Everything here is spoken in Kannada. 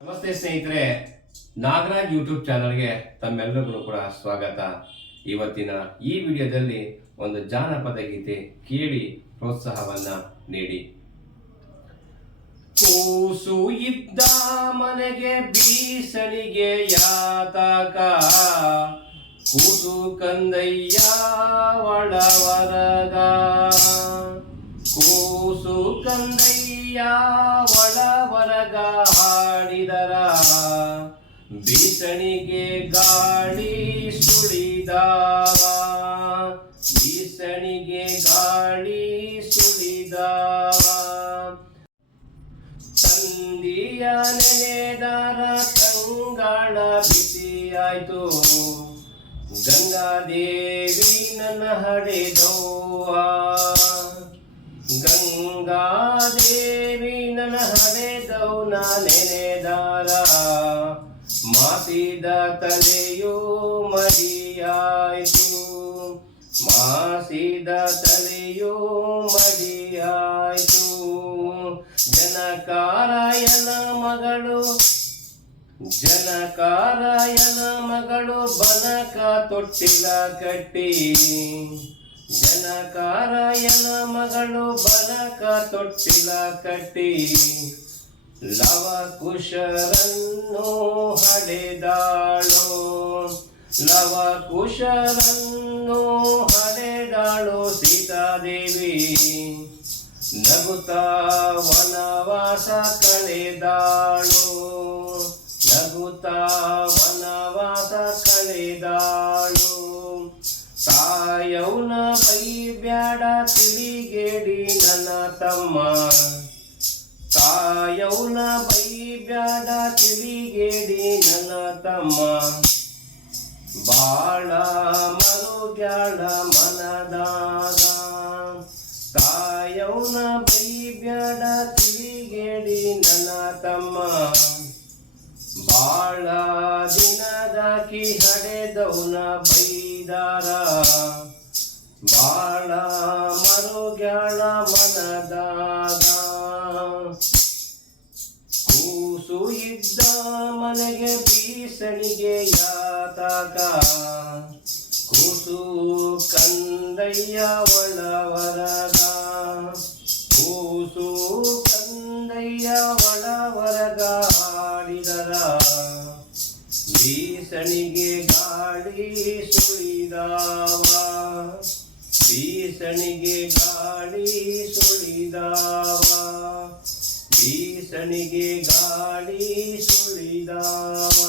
ನಮಸ್ತೆ ಸ್ನೇಹಿತರೆ, ನಾಗರಾಜ್ ಯೂಟ್ಯೂಬ್ ಚಾನಲ್ಗೆ ತಮ್ಮೆಲ್ಲರಿಗೂ ಕೂಡ ಸ್ವಾಗತ. ಇವತ್ತಿನ ಈ ವಿಡಿಯೋದಲ್ಲಿ ಒಂದು ಜಾನಪದ ಗೀತೆ ಕೇಳಿ ಪ್ರೋತ್ಸಾಹವನ್ನ ನೀಡಿ. ಕೂಸು ಇದ್ದ ಮನೆಗೆ ಬೀಸಣಿಗೆ ಯಾತಕ, ಕೂಸು ಕಂದಯ್ಯ ಒಳವರಗ, ಕೂಸು ಕಂದಯ್ಯ ಒಳವರಗ ಹಾಡಿದರ ಬೀಸಣಿಗೆ ಗಾಳಿ ಸುಳಿದಾವ, ಬೀಸಣಿಗೆ ಗಾಳಿ ಸುಳಿದಾವ. ತಂದಿಯ ನೆನೆದಾರ ತಂಗಾಳ ಬಿಸಿಯಾಯ್ತು, ಗಂಗಾದೇವಿ ನನ್ನ ಹಡೆದವ್ವ, ಗಂಗಾದೇವಿ ನನ್ನ ಹಡೆದವ್ನ ನೆನೆದಾರ, ಮಾಸಿದ ತಲೆಯು ಮಡಿಯಾಯ್ತು, ಮಾಸಿದ ತಲೆಯು ಮಡಿಯಾಯ್ತು. ಜನಕಾರಾಯನ ಮಗಳು, ಜನಕಾರಾಯನ ಮಗಳು ಬನಕ ತೊಟ್ಟಿಲ ಕಟ್ಟಿ, ಜನಕಾರಾಯನ ಮಗಳು ಬನಕ ತೊಟ್ಟಿಲ ಕಟ್ಟಿ, ಲವ ಕುಶರನ್ನು ಹಡೆದಾಳು, ಲವ ಕುಶರನ್ನು ಹಡೆದಾಳು ಸೀತಾದೇವಿ, ನಗುತ್ತಾ ವನವಾಸ ಕಳೆದಾಳು, ನಗುತ್ತಾ ವನವಾಸ ಕಳೆದಾಳು. ತಾಯವ್ನ ಬೈಬ್ಯಾಡ ತಿಳಿಗೇಡಿ ನನ್ನ ತಮ್ಮ, ತಾಯವ್ನ ಬೈಬ್ಯಾಡ ತಿಳಿಗೇಡಿ ನನ್ನ ತಮ್ಮ, ಬಾಳ ಮರುಗ್ಯಾಳ ಮನದಾಗ, ತಾಯವ್ನ ಬೈಬ್ಯಾಡ ತಿಳಿಗೇಡಿ ನನ್ನ ತಮ್ಮ, ಬಾಳ ದಿನದಾಕಿ ಹಡೆದವ್ನ ಬೈದಾರ, ಬಾಳ ಮರುಗ್ಯಾಳ ಮನದಾಗ. ಕೂಸು ಇದ್ದ ಮನೆಗೆ ಬೀಸಣಿಗೆ ಯಾತಕ, ಕೂಸು ಕಂದಯ್ಯ ಒಳವರಗ, ಕೂಸು ಕಂದಯ್ಯ ಒಳವರಗ ಹಾಡಿದರ ಬೀಸಣಿಗೆ ಗಾಳಿ ಸುಳಿದಾವ, ಬೀಸಣಿಗೆ ಗಾಳಿ ಸುಳಿದಾವ, ಬೀಸಣಿಗೆ ಗಾಳಿ ಸುಳಿದಾವ.